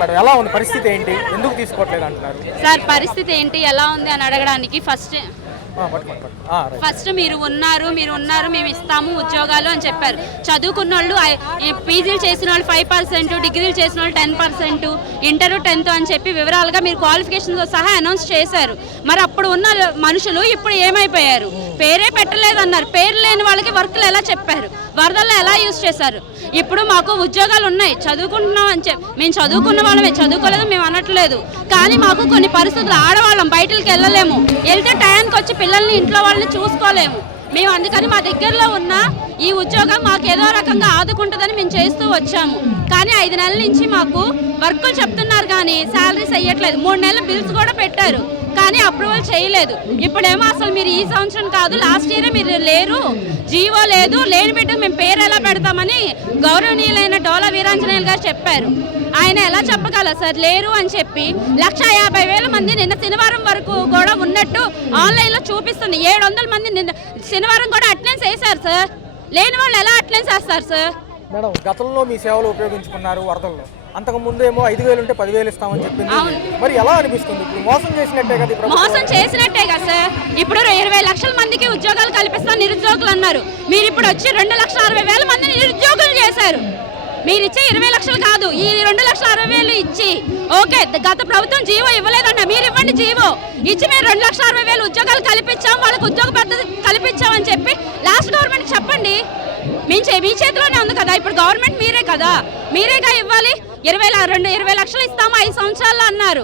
Madam ఎలా ఉంది పరిస్థితి ఏంటి ఎందుకు తీసుకోవట్లేదు అంటున్నారు సార్ పరిస్థితి ఏంటి ఎలా ఉంది అని అడగడానికి ఫస్ట్ మీరు ఉన్నారు మేము ఇస్తాము ఉద్యోగాలు అని చెప్పారు. చదువుకున్న వాళ్ళు పీజీలు చేసిన వాళ్ళు 5%, డిగ్రీలు చేసిన వాళ్ళు 10%, ఇంటర్ 10th అని చెప్పి వివరాలుగా మీరు క్వాలిఫికేషన్తో సహా అనౌన్స్ చేశారు. మరి అప్పుడు ఉన్న మనుషులు ఇప్పుడు ఏమైపోయారు? పేరే పెట్టలేదన్నారు. పేరు లేని వాళ్ళకి వర్క్లు ఎలా చెప్పారు? వరదల్లో ఎలా యూజ్ చేశారు? ఇప్పుడు మాకు ఉద్యోగాలు ఉన్నాయి, చదువుకుంటున్నాం అని చెప్పి మేము చదువుకున్న వాళ్ళమే, చదువుకోలేదు మేము అనట్లేదు. కానీ మాకు కొన్ని పరిస్థితులు ఆడవాళ్ళం బయటకు వెళ్ళలేము, వెళ్తే టైంకి వచ్చి పిల్లల్ని ఇంట్లో వాళ్ళని చూసుకోలేము మేము. అందుకని మా దగ్గరలో ఉన్న ఈ ఉద్యోగం మాకు ఏదో రకంగా ఆదుకుంటుందని మేము చేస్తూ వచ్చాము. కానీ 5 నెలల నుంచి మాకు వర్కులు చెప్తున్నారు కానీ శాలరీస్ అయ్యట్లేదు. 3 నెలల బిల్స్ కూడా పెట్టారు కానీ అప్రూవల్ చేయలేదు. ఇప్పుడేమో అసలు మీరు ఈ సంవత్సరం కాదు లాస్ట్ ఇయర్ మీరు లేరు, జీవో లేదు, లేని బిడ్డకు మేము పేరు ఎలా పెడతామని గౌరవనీయులైన డోలా వీరాంజనేయులు గారు చెప్పారు. ఆయన ఎలా చెప్పగలరు సార్ లేరు అని చెప్పి? 150,000 మంది నిన్న శనివారం వరకు కూడా ఉన్నట్టు ఆన్లైన్లో చూపిస్తుంది. 700 మంది నిన్న శనివారం కూడా అటెండెన్స్ వేశారు సార్. లేని వాళ్ళు ఎలా అటెండెన్స్ వేస్తారు సార్? మేడం గతంలో మీ సేవలు ఉపయోగించుకున్నారు వరదల్లో, అంతకు ముందు ఏమో 5,000 ఉంటే 10,000 ఇస్తామని చెప్పింది. మరి ఎలా అనిపిస్తుంది? ఇప్పుడు మోసం చేసినట్టే కదా? మోసం చేసినట్టే కదా సార్. ఇప్పుడు 20 లక్షల మందికి ఉద్యోగాలు కల్పిస్తాను నిరుద్యోగులు అన్నారు. మీరు ఇప్పుడు వచ్చి 2,60,000 మందిని నిరుద్యోగులు చేశారు. మీరు ఇచ్చే 20 లక్షలు కాదు, ఈ 2,60,000 ఇచ్చి ఓకే గత ప్రభుత్వం జీవో ఇవ్వలేదన్న మీరు ఇవ్వండి. జీవో ఇచ్చి మేము 2,60,000 ఉద్యోగాలు కల్పించాం, వాళ్ళకి ఉద్యోగ పద్ధతి కల్పించామని చెప్పి లాస్ట్ గవర్నమెంట్ చెప్పండి. మీ చేతిలోనే ఉంది కదా, ఇప్పుడు గవర్నమెంట్ మీరే కదా, మీరేగా ఇవ్వాలి. 20 లక్షలు ఇస్తాము 5 సంవత్సరాలు అన్నారు.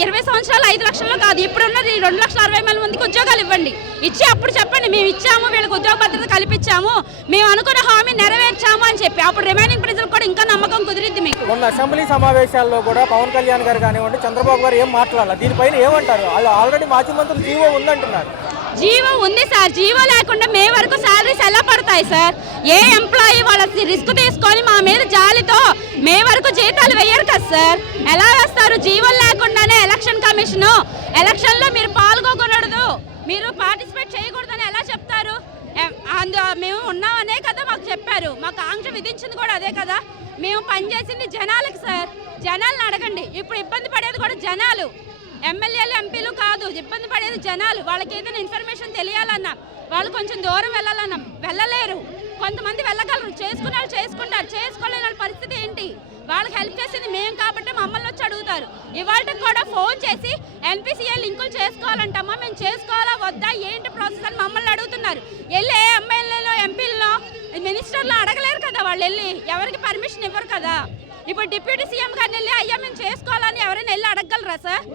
20 సంవత్సరాలు 5 లక్షల్లో కాదు, ఇప్పుడున్నది 2,60,000 మందికి ఉద్యోగాలు ఇవ్వండి. ఇచ్చి అప్పుడు చెప్పండి మేము ఇచ్చాము, వీళ్ళకి ఉద్యోగ భద్రత కల్పించాము, మేము అనుకున్న హామీ నెరవేర్చాము అని చెప్పి. అప్పుడు రిమైనింగ్ ప్రజలకు కూడా ఇంకా నమ్మకం కుదిరిద్ది మీకు. మొన్న అసెంబ్లీ సమావేశాల్లో కూడా పవన్ కళ్యాణ్ గారు కానివ్వండి, చంద్రబాబు గారు ఏం మాట్లాడాలి దీనిపైన ఏమంటారు? వాళ్ళు ఆల్రెడీ మాజీ మంత్రులు జీవో ఉందంటున్నారు. జీవో ఉంది సార్, జీవో లేకుండా మే వరకు శాలరీస్ ఎలా పడతాయి సార్? ఏ ఎంప్లాయీ వాళ్ళ రిస్క్ తీసుకొని మా మీద జాలితో మే వరకు జీతాలు వేయరు కదా సార్. ఎలా వేస్తారు? జీవోలు లేకుండానే ఎలక్షన్ కమిషన్ ఎలక్షన్లో మీరు పాల్గొకూడదు, మీరు పార్టిసిపేట్ చేయకూడదని ఎలా చెప్తారు? మేము ఉన్నామనే కదా మాకు చెప్పారు, మాకు ఆంక్ష విధించింది కూడా అదే కదా. మేము పనిచేసింది జనాలకు సార్, జనాలను అడగండి. ఇప్పుడు ఇబ్బంది పడేది కూడా జనాలు, ఎమ్మెల్యేలు ఎంపీలు కాదు, ఇబ్బంది పడేది జనాలు. వాళ్ళకి ఏదైనా ఇన్ఫర్మేషన్ తెలియాలన్నా, వాళ్ళు కొంచెం దూరం వెళ్ళాలన్నా వెళ్ళలేరు. కొంతమంది వెళ్ళగలరు, చేసుకునే వాళ్ళు చేసుకుంటారు, చేసుకోలేని వాళ్ళ పరిస్థితి ఏంటి? వాళ్ళకి హెల్ప్ చేసింది మేము కాబట్టి మమ్మల్ని వచ్చి అడుగుతారు. ఇవాళకి కూడా ఫోన్ చేసి NPCA లింకులు చేసుకోవాలంటమ్మా, మేము చేసుకోవాలా వద్దా ఏంటి ప్రాసెస్ అని మమ్మల్ని అడుగుతున్నారు. వెళ్ళి ఏ ఎమ్మెల్యేలో ఎంపీలలో మినిస్టర్లో అడగలేరు కదా, వాళ్ళు వెళ్ళి ఎవరికి పర్మిషన్ ఇవ్వరు కదా. ఇప్పుడు డిప్యూటీ సీఎం గారిని వెళ్ళి అయ్యా మేము చేసుకోవాలని ఎవరైనా వెళ్ళి అడగగలరా సార్?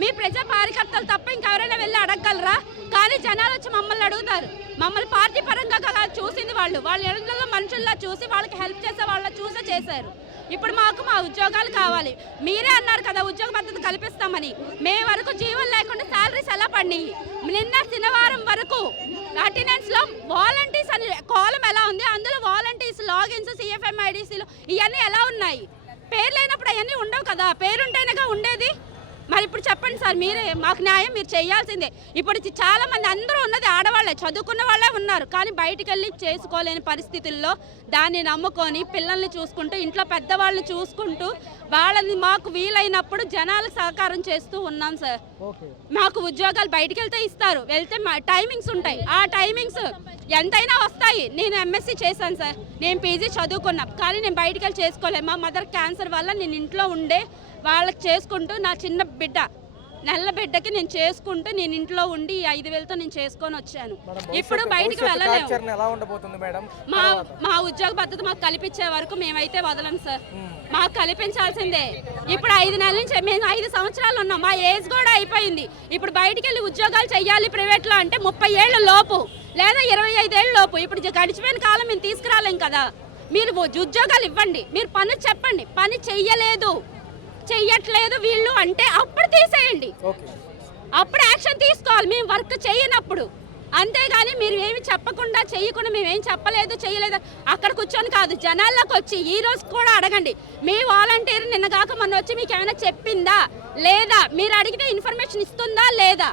మీ ప్రజా కార్యకర్తలు తప్ప ఇంకెవరైనా వెళ్ళి అడగగలరా? కానీ జనాలు వచ్చి మమ్మల్ని అడుగుతారు. మమ్మల్ని పార్టీ పరంగా కదా చూసింది వాళ్ళు, వాళ్ళ ఇళ్లలో మనుషుల్లా చూసి వాళ్ళకి హెల్ప్ చేసే వాళ్ళ చూసే చేశారు. ఇప్పుడు మాకు మా ఉద్యోగాలు కావాలి. మీరే అన్నారు కదా ఉద్యోగ పద్ధతి కల్పిస్తామని. మే వరకు జీవోలు లేకుండా శాలరీస్ ఎలా పడినాయి? నిన్న శనివారం వరకు అటెండెన్స్లో వాలంటీర్స్ అని కాలం ఎలా ఉంది, అందులో వాలంటీర్స్ లాగిన్స్ CFM IDCలు ఇవన్నీ ఎలా ఉన్నాయి? పేరు లేనప్పుడు అవన్నీ ఉండవు కదా, పేరుంటేనేగా ఉండేది. మరి ఇప్పుడు చెప్పండి సార్, మీరే మాకు న్యాయం మీరు చేయాల్సిందే. ఇప్పుడు చాలా మంది అందరూ ఉన్నది ఆడవాళ్ళే, చదువుకున్న వాళ్ళే ఉన్నారు, కానీ బయటికి వెళ్ళి చేసుకోలేని పరిస్థితుల్లో దాన్ని నమ్ముకొని పిల్లల్ని చూసుకుంటూ ఇంట్లో పెద్దవాళ్ళని చూసుకుంటూ వాళ్ళని మాకు వీలైనప్పుడు జనాలకు సహకారం చేస్తూ ఉన్నాం సార్. మాకు ఉద్యోగాలు బయటికి వెళ్తే ఇస్తారు, వెళ్తే టైమింగ్స్ ఉంటాయి, ఆ టైమింగ్స్ ఎంతైనా వస్తాయి. నేను MSc చేశాను సార్, నేను PG చదువుకున్నా, కానీ నేను బయటికి వెళ్ళి చేసుకోలేను. మా మదర్ క్యాన్సర్ వల్ల నేను ఇంట్లో ఉండే వాళ్ళకి చేసుకుంటూ నా చిన్న బిడ్డ నెల బిడ్డకి నేను చేసుకుంటూ నేను ఇంట్లో ఉండి 5,000తో నేను చేసుకొని వచ్చాను. ఇప్పుడు బయటికి వెళ్ళలేము. మా ఉద్యోగ పద్ధతి మాకు కల్పించే వరకు మేమైతే వదలం సార్, మాకు కల్పించాల్సిందే. ఇప్పుడు 5 నెలల నుంచి మేము 5 సంవత్సరాలు ఉన్నాం, మా ఏజ్ కూడా అయిపోయింది. ఇప్పుడు బయటికి వెళ్ళి ఉద్యోగాలు చెయ్యాలి ప్రైవేట్లో అంటే 30 ఏళ్ళ లోపు లేదా 25 ఏళ్ళ లోపు. ఇప్పుడు గడిచిపోయిన కాలం మేము తీసుకురాలేం కదా. మీరు ఉద్యోగాలు ఇవ్వండి, మీరు పని చెప్పండి, పని చెయ్యట్లేదు వీళ్ళు అంటే అప్పుడు తీసేయండి, అప్పుడు యాక్షన్ తీసుకోవాలి. మేము వర్క్ చేయనప్పుడు, అంతేగాని మీరు ఏమి చెప్పకుండా చేయకుండా మేమేం చెప్పలేదు చేయలేదు అక్కడ కూర్చొని కాదు, జనాల్లోకి వచ్చి ఈ రోజు కూడా అడగండి. మీ వాలంటీర్ నిన్న కాక మొన్న వచ్చి మీకు ఏమైనా చెప్పిందా లేదా? మీరు అడిగితే ఇన్ఫర్మేషన్ ఇస్తుందా లేదా?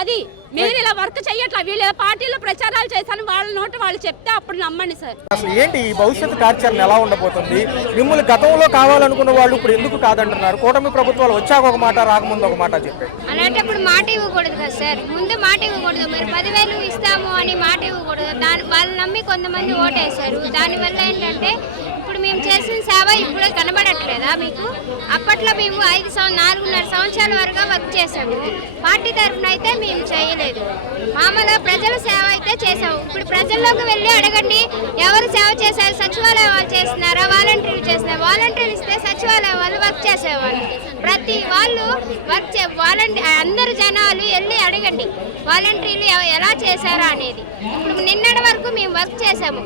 అది మీరు ఇలా వర్క్ చెయ్యట్లా, వీళ్ళ పార్టీలో ప్రచారాలు చేశాను వాళ్ళ నోటి వాళ్ళు చెప్తే అప్పుడు నమ్మండి సార్. అసలు ఏంటి ఈ భవిష్యత్తు కార్యాచరణ ఎలా ఉండబోతుంది? మిమ్మల్ని గతంలో కావాలనుకున్న వాళ్ళు ఇప్పుడు ఎందుకు కాదంటున్నారు? కూటమి ప్రభుత్వాలు వచ్చాక ఒక మాట, రాకముందు ఒక మాట చెప్పారు. అలాంటి అప్పుడు మాట ఇవ్వకూడదు కదా సార్, ముందు మాట ఇవ్వకూడదు. మరి 10,000 ఇస్తాము అని మాట ఇవ్వకూడదు. వాళ్ళు నమ్మి కొంతమంది ఓటేశారు. దానివల్ల ఏంటంటే ఇప్పుడు మేము చేసిన సేవ ఇప్పుడు కనబడట్లేదా మీకు? అప్పట్లో మేము 4.5 సంవత్సరాల వరకు వర్క్ చేసాము. పార్టీ తరఫున అయితే మేము చేయలేదు. మామూలుగా ప్రజల సేవ అయితే చేసాము. ఇప్పుడు ప్రజల్లోకి వెళ్ళి అడగండి, ఎవరు సేవ చేశారు? సచివాలయం వాళ్ళు చేస్తున్నారా, వాలంటీర్లు చేస్తున్నారు? వాలంటీర్లు ఇస్తే సచివాలయం వాళ్ళు వర్క్ చేసేవాళ్ళు. ప్రతి వాళ్ళు అందరు జనాలు వెళ్ళి అడగండి వాలంటీర్లు ఎలా చేశారా అనేది. ఇప్పుడు నిన్నటి వరకు మేము వర్క్ చేసాము.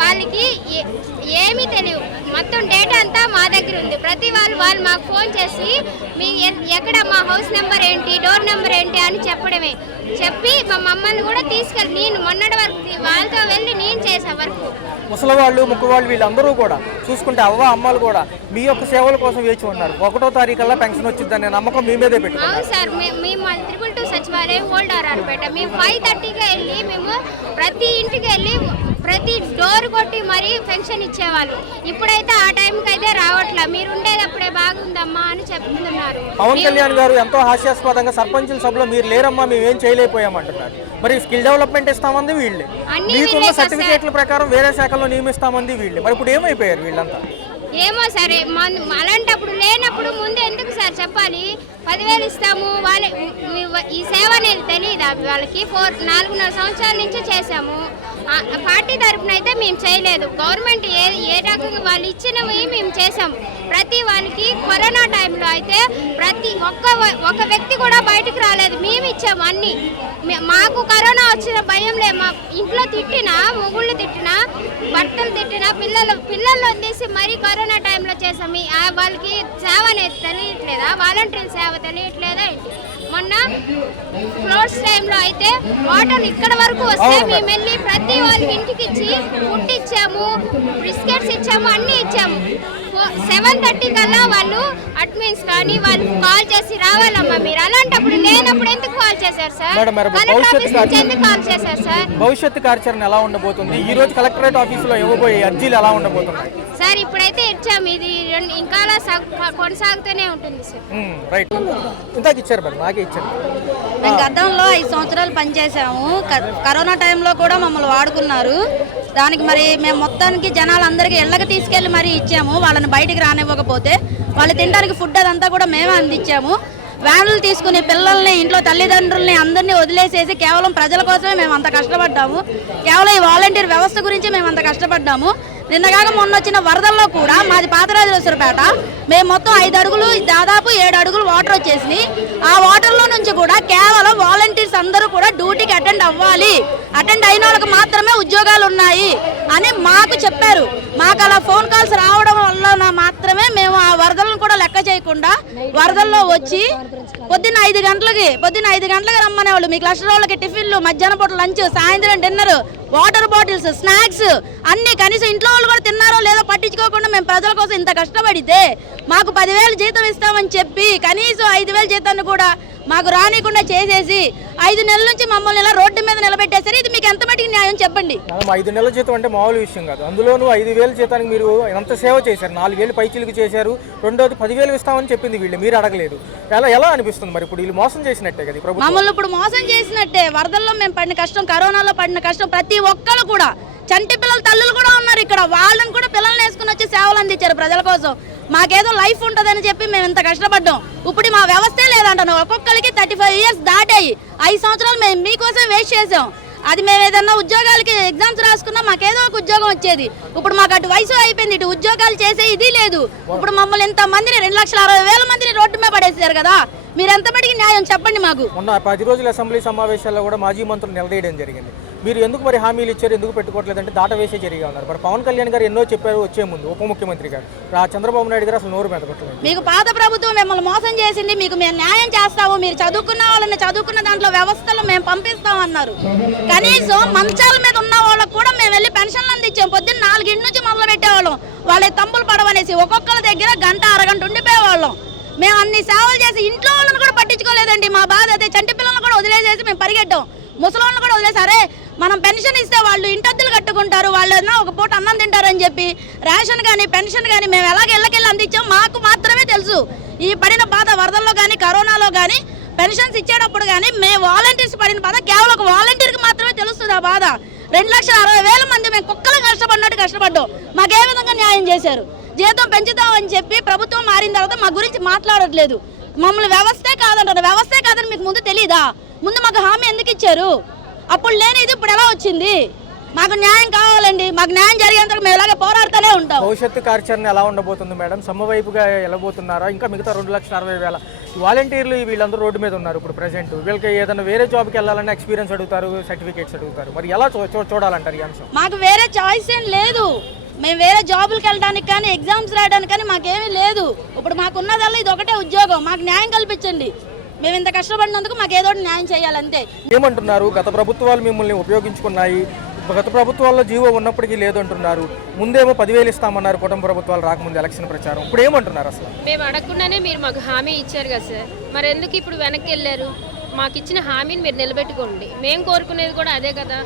వాళ్ళకి ఏమీ తెలియదు, మొత్తం డేటా అంతా మా దగ్గర ఉంది. ప్రతి వాళ్ళు మాకు ఫోన్ చేసి మీ ఎక్కడ, మా హౌస్ నెంబర్ ఏంటి, డోర్ నెంబర్ ఏంటి అని చెప్పడమే. చెప్పి మా మమ్మల్ని కూడా తీసుకెళ్ళి నేను మొన్నటి వరకు వాళ్ళతో వెళ్ళి నేను చేసా వరకు. ముసలివాళ్ళు, ముక్కువాళ్ళు వీళ్ళందరూ కూడా చూసుకుంటే అమ్మాలు కూడా మీ యొక్క సేవల కోసం వేచి ఉన్నారు. 1వ తారీఖుల్లో పెన్షన్ వచ్చిందనే నమ్మకం మీ మీదే పెట్టుకున్నారు. అవును సార్, మేము 222 సచివాలయం ఓల్డారారుపేట మేము 5:30కి వెళ్ళి మేము ప్రతి ఇంటికి వెళ్ళి ప్రతి డోర్ కొట్టి మరీ పెన్షన్ ఇచ్చేవాళ్ళు. ఇప్పుడైతే ఆ టైంకి అయితే రావట్లా. మీరు ఉండేటప్పుడే బాగుందమ్మా అని చెప్తున్నారు. పవన్ కళ్యాణ్ గారు ఎంతో హాస్యాస్పదంగా సర్పంచుల సభలో మీరు లేరమ్మా, మేము ఏం చేయలేకపోయామంటున్నారు. మరి స్కిల్ డెవలప్మెంట్ ఇస్తామంది వీళ్ళే, మీకున్న సర్టిఫికేట్ల ప్రకారం వేరే శాఖల్లో నియమిస్తామంది వీళ్ళే. మరి ఇప్పుడు ఏమైపోయారు వీళ్ళంతా? ఏమో సరే, అలాంటప్పుడు లేనప్పుడు ముందు ఎందుకు సార్ చెప్పాలి? 10,000 ఇస్తాము. ఈ సేవ అనేది తెలియదా వాళ్ళకి? 4.5 సంవత్సరాల నుంచి చేసాము. పార్టీ తరఫున అయితే మేము చేయలేదు. గవర్నమెంట్ ఏ రకంగా వాళ్ళు ఇచ్చినవి మేము చేసాము. ప్రతి వాళ్ళకి కరోనా టైంలో అయితే ప్రతి ఒక్క వ్యక్తి కూడా బయటకు రాలేదు. మేము ఇచ్చాము అన్ని. మాకు కరోనా వచ్చిన భయం లేదు. మా ఇంట్లో తిట్టినా, మొగుళ్ళు తిట్టినా, భర్తలు తిట్టినా, పిల్లలు వదిలేసి మరీ కరోనా టైంలో చేసాము. వాళ్ళకి సేవ అనేది తెలియట్లేదా? వాలంటీర్ సేవ తెలియట్లేదా ఏంటి? మొన్న ఫ్లోర్స్ టైంలో అయితే వాటర్ ఇక్కడ వరకు వస్తే మేము వెళ్ళి ప్రతి వాళ్ళకి ఇంటికి ఇచ్చి ఫుడ్ ఇచ్చాము, బిస్కెట్స్ ఇచ్చాము, అన్నీ ఇచ్చాము. 7:30 కల్లా వాళ్ళు అడ్మిన్స్ కానీ వాళ్ళు కాల్ చేసి రావాలమ్మా మీరు. అలాంటప్పుడు లేనప్పుడు ఎందుకు కాల్ చేశారు సార్? ఎందుకు కాల్ చేశారు సార్? భవిష్యత్తు కార్యాచరణ ఎలా ఉండబోతుంది? ఈ రోజు కలెక్టరేట్ ఆఫీసులో ఇవ్వబోయే అర్జీలు ఎలా ఉండబోతున్నాయి సార్? ఇప్పుడైతే ఇచ్చాము, ఇది ఇంకా కొనసాగుతూనే ఉంటుంది సార్. రైట్, ఇందాక ఇచ్చారు మరి, నాకే ఇచ్చారు. మేము గతంలో 5 సంవత్సరాలు పనిచేసాము. కరోనా టైంలో కూడా మమ్మల్ని వాడుకున్నారు. దానికి మరి మేము మొత్తానికి జనాలందరికీ ఇళ్ళకి తీసుకెళ్ళి మరీ ఇచ్చాము. వాళ్ళని బయటికి రానివ్వకపోతే వాళ్ళు తినడానికి ఫుడ్ అదంతా కూడా మేమే అందించాము. వ్యాన్లు తీసుకుని పిల్లల్ని, ఇంట్లో తల్లిదండ్రుల్ని అందరినీ వదిలేసేసి కేవలం ప్రజల కోసమే మేము అంత కష్టపడ్డాము. కేవలం ఈ వాలంటీర్ వ్యవస్థ గురించి మేము అంత కష్టపడ్డాము. నిన్నగాక మొన్న వచ్చిన వరదల్లో కూడా మాది పాతరాజేశ్వరపేట. మేము మొత్తం 5 అడుగులు, దాదాపు 7 అడుగులు వాటర్ వచ్చేసి ఆ వాటర్లో నుంచి కూడా కేవలం వాలంటీర్స్ అందరూ కూడా డ్యూటీకి అటెండ్ అవ్వాలి, అటెండ్ అయిన వాళ్ళకి మాత్రమే ఉద్యోగాలు ఉన్నాయి అని మాకు చెప్పారు. మాకు అలా ఫోన్ కాల్స్ రావడం వల్ల మాత్రమే మేము ఆ వరదలను కూడా లెక్క చేయకుండా వరదల్లో వచ్చి పొద్దున్న 5 గంటలకి రమ్మనేవాళ్ళు. మీకు లక్ష రోజులకి టిఫిన్లు, మధ్యాహ్నం పూట లంచ్, సాయంత్రం డిన్నర్, వాటర్ బాటిల్స్, స్నాక్స్ అన్ని. కనీసం ఇంట్లో వాళ్ళు కూడా తిన్నారో లేదో పట్టించుకోకుండా మేము ప్రజల కోసం ఇంత కష్టపడితే మాకు 10,000 జీతం ఇస్తామని చెప్పి కనీసం 5,000 జీతాన్ని కూడా మాకు రానికుండా చేసేసి 5 నెలల నుంచి మమ్మల్ని ఇలా రోడ్డు మీద నిలబెట్టేసరి. ఇది మీకు ఎంత మటుకు న్యాయం చెప్పండి? 5 నెలల జీతం అంటే మామూలు విషయం కాదు. అందులోనూ 5,000 జీతానికి మీరు ఎంత సేవ చేశారు? 4 ఏళ్ళు పైచీలకు చేశారు. రెండోది 10,000 ఇస్తామని చెప్పింది వీళ్ళు, మీరు అడగలేదు. ఎలా అనిపిస్తుంది మరి? ఇప్పుడు వీళ్ళు మోసం చేసినట్టే కదా ప్రభుత్వం? మమ్మల్ని ఇప్పుడు మోసం చేసినట్టే. వరదల్లో మేము పడిన కష్టం, కరోనాలో పడిన కష్టం, ప్రతి ఒక్కరు కూడా చంటి పిల్లల తల్లులు కూడా ఉన్నారు ఇక్కడ. వాళ్ళని కూడా పిల్లల్ని వేసుకుని వచ్చి సేవలు అందించారు ప్రజల కోసం. మాకేదో లైఫ్ ఉంటుందని చెప్పి మేము ఇంత కష్టపడ్డాం. ఇప్పుడు మా వ్యవస్థే లేదంటాను. ఒక్కొక్కరికి 35 ఇయర్స్ దాటాయి. 5 సంవత్సరాలు మేము మీకోసం వేస్ట్ చేసాం. అది మేము ఏదన్నా ఉద్యోగాలకి ఎగ్జామ్స్ రాసుకున్నా మాకేదో ఒక ఉద్యోగం వచ్చేది. ఇప్పుడు మాకు అటు వయసు అయిపోయింది, ఇటు ఉద్యోగాలు చేసే ఇది లేదు. ఇప్పుడు మమ్మల్ని ఇంతమందిని 2,60,000 మందిని రోడ్డు మీద పడేసారు కదా. మీరు ఎంత మటుకు న్యాయం చెప్పండి మాకు? మొన్న 10 రోజుల అసెంబ్లీ సమావేశాల్లో కూడా మాజీ మంత్రులు నిలదీయడం జరిగింది. మీరు ఎందుకు మరి హామీలు ఇచ్చారు, ఎందుకు పెట్టుకోవట్లేదంటే దాట వేసే జరిగా ఉన్నారు. మరి పవన్ కళ్యాణ్ గారు ఎన్నో చెప్పారు వచ్చే ముందు, ఉప ముఖ్యమంత్రి గారు చంద్రబాబు నాయుడు గారు అసలు నోరు మెదపట్లేదు. మీకు పాత ప్రభుత్వం మిమ్మల్ని మోసం చేసింది, మీకు మేము న్యాయం చేస్తాము, మీరు చదువుకున్న వాళ్ళని చదువుకున్న దాంట్లో వ్యవస్థలో మేము పంపిస్తాం అన్నారు. కనీసం మంచాల మీద ఉన్న వాళ్ళకు కూడా మేము వెళ్ళి పెన్షన్లు అందించాం. పొద్దున్న 4 నుంచి మొదలు పెట్టేవాళ్ళం. వాళ్ళ తంబులు పడవనేసి ఒక్కొక్కరి దగ్గర గంట, అరగంట ఉండిపోయేవాళ్ళం. మేము అన్ని సేవలు చేసి ఇంట్లో వాళ్ళని కూడా పట్టించుకోలేదండి. లేదండి మా బాధ అదే. చంటి పిల్లలను కూడా వదిలేసేసి మేము పరిగెట్టాం, ముసలోళ్ళని కూడా వదిలేసారే. మనం పెన్షన్ ఇస్తే వాళ్ళు ఇంటద్దులు కట్టుకుంటారు, వాళ్ళు ఒక పూట అన్నం తింటారని చెప్పి రేషన్ కానీ పెన్షన్ కానీ మేము ఎలాగ ఇళ్ళకెళ్ళి అందించాం మాకు మాత్రమే తెలుసు. ఈ పడిన బాధ వరదల్లో కానీ కరోనాలో కానీ పెన్షన్స్ ఇచ్చేటప్పుడు కానీ మేము వాలంటీర్స్ పడిన బాధ కేవలం ఒక వాలంటీర్కి మాత్రమే తెలుస్తుంది ఆ బాధ. 2,60,000 మంది మేము కుక్కలు కష్టపడినట్టు కష్టపడ్డాం. మాకే విధంగా న్యాయం చేశారు? జీతం పెంచుతామని చెప్పి ప్రభుత్వం మారిన తర్వాత మా గురించి మాట్లాడట్లేదు. మమ్మల్ని వ్యవస్థే కాదంటారు. వ్యవస్థే కాదని మీకు ముందు తెలీదా? ముందు మాకు హామీ ఎందుకు ఇచ్చారు? అప్పుడు లేనిది ఇప్పుడు ఎలా వచ్చింది? మాకు న్యాయం కావాలండి. మాకు న్యాయం జరిగేందుకు మేము ఇలాగే పోరాడుతూనే ఉంటాం. భవిష్యత్తు కార్యాచరణ ఎలా ఉండబోతుంది మేడం? సమ్మవైపుగా వెళ్ళబోతున్నారా? ఇంకా మిగతా 2,60,000 వాలంటీర్లు వీళ్ళందరూ రోడ్డు మీద ఉన్నారు ఇప్పుడు ప్రెసెంట్. వీళ్ళకి ఏదైనా వేరే జాబ్కి వెళ్ళాలన్నా ఎక్స్పీరియన్స్ అడుగుతారు, సర్టిఫికేట్స్ అడుగుతారు. మరి ఎలా చూడాలంటారు ఈ అంశం? మాకు వేరే చాయిస్ ఏం లేదు. మేము వేరే జాబులకు వెళ్ళడానికి కానీ ఎగ్జామ్స్ రాయడానికి కానీ మాకేమీ లేదు. ఇప్పుడు మాకున్నదల్లా ఇది ఒకటే ఉద్యోగం. మాకు న్యాయం కల్పించండి. మేము ఇంత కష్టపడినందుకు మాకు ఏదో న్యాయం చేయాలంతే. ఏమంటున్నారు? గత ప్రభుత్వాలు మిమ్మల్ని ఉపయోగించుకున్నాయి, గత ప్రభుత్వాల్లో జీవో ఉన్నప్పటికీ లేదంటున్నారు. ముందేమో 10,000 ఇస్తామన్నారు కుటుంబ ప్రభుత్వాలు రాకముందు ఎలక్షన్ ప్రచారం. ఇప్పుడు ఏమంటున్నారు అసలు? మేము అడగకుండానే మీరు మాకు హామీ ఇచ్చారు కదా సార్, మరి ఎందుకు ఇప్పుడు వెనక్కి వెళ్ళారు? మాకు ఇచ్చిన హామీని మీరు నిలబెట్టుకోండి. మేము కోరుకునేది కూడా అదే కదా.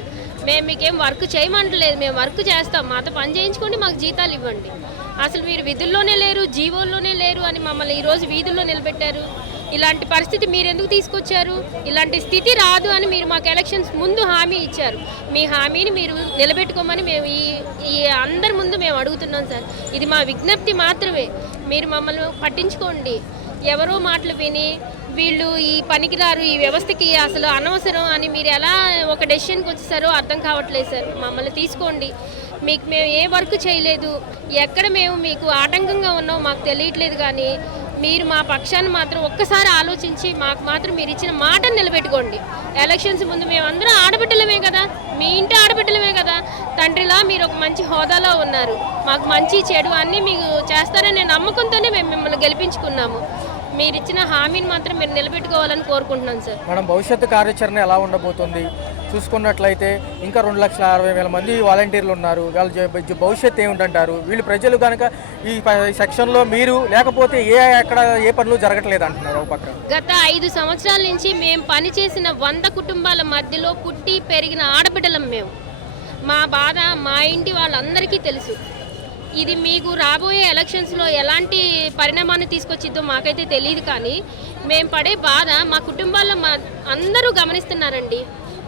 మేము మీకేం వర్క్ చేయమంటలేదు, మేము వర్క్ చేస్తాం, మాతో పని చేయించుకోండి, మాకు జీతాలు ఇవ్వండి. అసలు మీరు విధుల్లోనే లేరు, జీవోల్లోనే లేరు అని మమ్మల్ని ఈరోజు వీధుల్లో నిలబెట్టారు. ఇలాంటి పరిస్థితి మీరు ఎందుకు తీసుకొచ్చారు? ఇలాంటి స్థితి రాదు అని మీరు మాకు ఎలక్షన్స్ ముందు హామీ ఇచ్చారు. మీ హామీని మీరు నిలబెట్టుకోమని మేము ఈ అందరి ముందు మేము అడుగుతున్నాం సార్. ఇది మా విజ్ఞప్తి మాత్రమే. మీరు మమ్మల్ని పట్టించుకోండి. ఎవరో మాటలు విని వీళ్ళు ఈ పనికిరారు, ఈ వ్యవస్థకి అసలు అనవసరం అని మీరు ఎలా ఒక డెసిషన్కి వచ్చేసారో అర్థం కావట్లేదు సార్. మమ్మల్ని తీసుకోండి. మీకు మేము ఏ వర్క్ చేయలేదు, ఎక్కడ మేము మీకు ఆటంకంగా ఉన్నామో మాకు తెలియట్లేదు, కానీ మీరు మా పక్షాన్ని మాత్రం ఒక్కసారి ఆలోచించి మాకు మాత్రం మీరు ఇచ్చిన మాటను నిలబెట్టుకోండి. ఎలక్షన్స్ ముందు మేమందరం ఆడబిడ్డలమే కదా, మీ ఇంటి ఆడబిడ్డలమే కదా. తండ్రిలా మీరు ఒక మంచి హోదాలో ఉన్నారు. మాకు మంచి చెడు అన్నీ మీకు చేస్తారనే నమ్మకంతోనే మేము మిమ్మల్ని గెలిపించుకున్నాము. మీరు ఇచ్చిన హామీని మాత్రం మీరు నిలబెట్టుకోవాలని కోరుకుంటున్నాను సార్. మేడం, భవిష్యత్తు కార్యాచరణ ఎలా ఉండబోతుంది? చూసుకున్నట్లయితే ఇంకా 2,60,000 మంది వాలంటీర్లు ఉన్నారు. వాళ్ళ భవిష్యత్తు ఏమిటంటారు? వీళ్ళు ప్రజలు కనుక ఈ సెక్షన్లో మీరు లేకపోతే ఎక్కడ ఏ పనులు జరగట్లేదు అంటున్నారు ఒక పక్క. గత 5 సంవత్సరాల నుంచి మేము పనిచేసిన 100 కుటుంబాల మధ్యలో పుట్టి పెరిగిన ఆడబిడ్డలం మేము. మా బాధ మా ఇంటి వాళ్ళందరికీ తెలుసు. ఇది మీకు రాబోయే ఎలక్షన్స్లో ఎలాంటి పరిణామాన్ని తీసుకొచ్చిద్దో మాకైతే తెలియదు, కానీ మేము పడే బాధ మా కుటుంబాల్లో అందరూ గమనిస్తున్నారండి.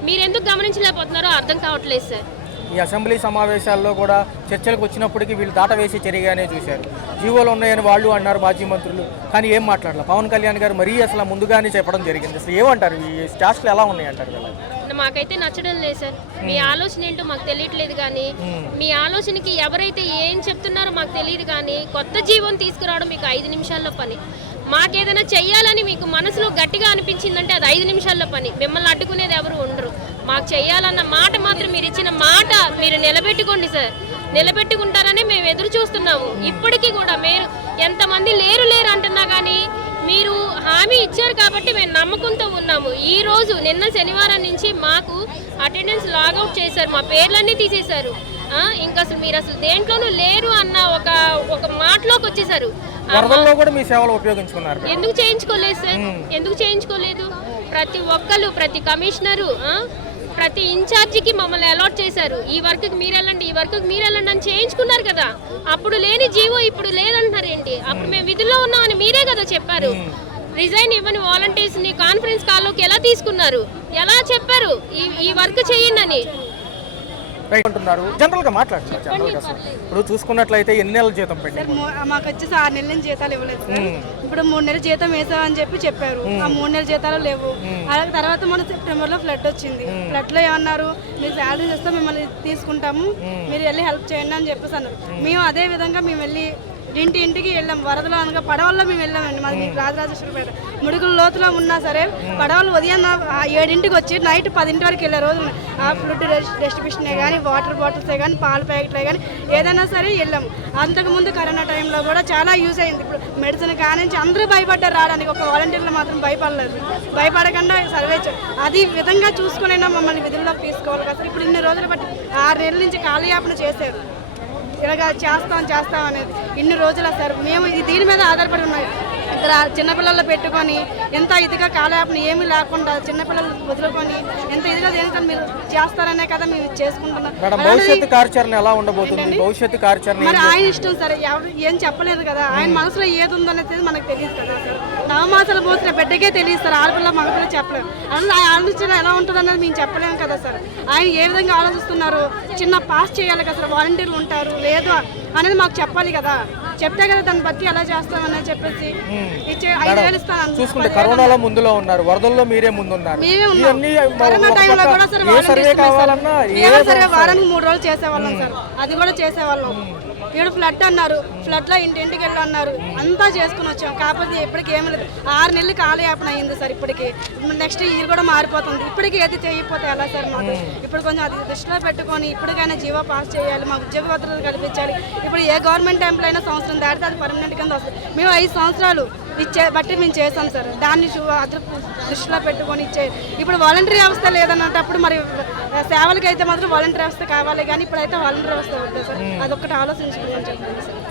మీరెందుకు గమనించలేకపోతున్నారో అర్థం కావట్లేదు సార్. ఈ అసెంబ్లీ సమావేశాల్లో కూడా చర్చలకు వచ్చినప్పటికీ వీళ్ళు దాట వేసి చర్యగానే చూశారు. జీవోలు ఉన్నాయని వాళ్ళు అన్నారు మాజీ మంత్రులు, కానీ ఏం మాట్లాడాలి. పవన్ కళ్యాణ్ గారు మరీ అసలు ముందుగానే చెప్పడం జరిగింది. అసలు ఏమంటారు? ఈ స్టాస్లు ఎలా ఉన్నాయి అంటారు కదా? మాకైతే నచ్చడం లేదు సార్. మీ ఆలోచన ఏంటో మాకు తెలియట్లేదు, కానీ మీ ఆలోచనకి ఎవరైతే ఏం చెప్తున్నారో మాకు తెలియదు, కానీ కొత్త జీవం తీసుకురావడం మీకు 5 నిమిషాల్లో పని. మాకేదైనా చెయ్యాలని మీకు మనసులో గట్టిగా అనిపించిందంటే అది 5 నిమిషాల్లో పని. మిమ్మల్ని అడ్డుకునేది ఎవరు ఉండరు. మాకు చెయ్యాలన్న మాట మాత్రం మీరు ఇచ్చిన మాట మీరు నిలబెట్టుకోండి సార్. నిలబెట్టుకుంటారని మేము ఎదురు చూస్తున్నాము. ఇప్పటికీ కూడా మీరు ఎంతమంది లేరు అంటున్నా కానీ మీరు హామీ ఇచ్చారు కాబట్టి మేము నమ్మకంతో ఉన్నాము. ఈ రోజు నిన్న శనివారం నుంచి మాకు అటెండెన్స్ లాగౌట్ చేశారు, మా పేర్లన్నీ తీసేశారు. ఇంకా అసలు మీరు అసలు దేంట్లోనూ లేరు అన్న ఒక మాటలోకి వచ్చేసారు. వరదల్లో కూడా మీ సేవలు ఉపయోగించుకున్నారు. ఎందుకు చేయించుకోలేదు సార్? ఎందుకు చేయించుకోలేదు? ప్రతి ఒక్కరు, ప్రతి కమిషనరు, ప్రతి ఇన్ఛార్జికి మమ్మల్ని అలాట్ చేశారు. ఈ వర్క్కి మీరు వెళ్ళండి, ఈ వర్క్కి మీరు వెళ్ళండి అని చేయించుకున్నారు కదా. అప్పుడు లేని జీవో ఇప్పుడు లేదంటున్నారు ఏంటి? అప్పుడు మేము విధుల్లో ఉన్నామని మీరే కదా చెప్పారు. రిజైన్ ఇవ్వని వాలంటీర్స్ని కాన్ఫరెన్స్ కాల్లోకి ఎలా తీసుకున్నారు? ఎలా చెప్పారు ఈ వర్క్ చేయండి అని? అంటున్నారు. జనరల్గా మాట్లాడుతున్నారు. జనరల్గా ఇప్పుడు చూసుకున్నట్లయితే ఎన్ని నెలల జీతం పెట్టారు? మాకు వచ్చేసి 6 నెలల నుంచి జీతాలు ఇవ్వలేదు సార్. ఇప్పుడు 3 నెలల జీతం వేసామని చెప్పారు. ఆ 3 నెలల జీతాలు లేవు. అలాగే తర్వాత మన సెప్టెంబర్లో ఫ్లడ్ వచ్చింది. ఫ్లడ్లో ఏమన్నారు, మీరు శాలరీస్ ఇస్తే మిమ్మల్ని తీసుకుంటాము, మీరు వెళ్ళి హెల్ప్ చేయండి అని చెప్పేసి అన్నారు. మేము అదే విధంగా మేము వెళ్ళి ఇంటికి వెళ్ళాం. వరదలో అనగా పడవల్లో మేము వెళ్ళామండి. మాది రాజరాజేశ్వరపేట ముడుగుల లోతులో ఉన్నా సరే పడవలు ఉదయం 7ంటికి వచ్చి నైట్ 10 వరకు వెళ్ళే రోజు. ఆ ఫుడ్ డిస్ట్రిబ్యూషనే కానీ, వాటర్ బాటిల్సే కానీ, పాల ప్యాకెట్లే కానీ ఏదైనా సరే వెళ్ళాము. అంతకుముందు కరోనా టైంలో కూడా చాలా యూజ్ అయింది. ఇప్పుడు మెడిసిన్ కానించి అందరూ భయపడ్డారు రావడానికి, ఒక వాలంటీర్లు మాత్రం భయపడలేదు. భయపడకుండా సర్వే అది విధంగా చూసుకునైనా మమ్మల్ని విధుల్లోకి తీసుకోవాలి కదా. ఇప్పుడు ఇన్ని రోజులు బట్టి 6 నెలల నుంచి కాలయాపన చేశారు. ఇలాగ చేస్తాం అనేది ఇన్ని రోజులు సార్. మేము దీని మీద ఆధారపడి ఉన్నాయి. చిన్నపిల్లలు పెట్టుకొని ఎంత ఇదిగా కాలయాపన ఏమీ లేకుండా చిన్నపిల్లలు వదులుకొని ఎంత ఇదిగా దేనికని మీరు చేస్తారనే కదా మేము చేసుకుంటున్నాం. మేడం భవిష్యత్తు కార్యాచరణ ఎలా ఉండబోతుంది? భవిష్యత్తు కార్యాచరణ మరి ఆయన ఇష్టం సరే, ఎవరు ఏం చెప్పలేదు కదా, ఆయన మనసులో ఏది ఉందనేది మనకు తెలియదు కదా సార్. నవమాసాలు పోతున్న బిడ్డకే తెలియదు సార్, ఆడపిల్ల మగపిల్ల చెప్పలేము. అసలు ఆయన ఆలోచన ఎలా ఉంటుంది అన్నది మేము చెప్పలేము కదా సార్. ఆయన ఏ విధంగా ఆలోచిస్తున్నారు, చిన్న పాస్ చేయాలి కదా సార్, వాలంటీర్లు ఉంటారు లేదు అనేది మాకు చెప్పాలి కదా, చెప్తే కదా దాన్ని బట్టి ఎలా చేస్తామని చెప్పేసి ఇచ్చే 5,000 ఇస్తాను. చూసుకుంటే కరోనాలో ముందులో ఉన్నారు, వరదల్లో మీరే ముందున్నారు. మేమే ఉన్నాం. కరోనా టైంలో కూడా సార్ వారానికి 3 రోజులు చేసేవాళ్ళం సార్, అది కూడా చేసేవాళ్ళం. ఇప్పుడు ఫ్లడ్ అన్నారు, ఫ్లడ్లో ఇంటింటికి వెళ్ళి అన్నారు, అంతా చేసుకుని వచ్చాం. కాకపోతే ఇప్పటికి ఏమి లేదు, 6 నెలలు కాలయాపన అయింది సార్. ఇప్పటికి నెక్స్ట్ ఇయర్ కూడా మారిపోతుంది. ఇప్పటికి ఏది చేయకపోతే ఎలా సార్ మాకు? ఇప్పుడు కొంచెం అది దృష్టిలో పెట్టుకొని ఇప్పటికైనా జీవో పాస్ చేయాలి, మా ఉద్యోగ భద్రత కల్పించాలి. ఇప్పుడు ఏ గవర్నమెంట్ ఎంప్లాయ్ అయినా సంవత్సరం దాటితే అది పర్మనెంట్ కింద వస్తుంది. మేము 5 సంవత్సరాలు బట్టి మేము చేసాం సార్, దాన్ని దృష్టిలో పెట్టుకొని ఇచ్చే. ఇప్పుడు వాలంటరీ వ్యవస్థ లేదన్నప్పుడు మరి సేవలకి అయితే మాత్రం వాలంటరీ వ్యవస్థ కావాలి, కానీ ఇప్పుడైతే వాలంటరీ వ్యవస్థ వద్దు సార్. అదొక్కటి ఆలోచించుకోమని చెప్పండి సార్.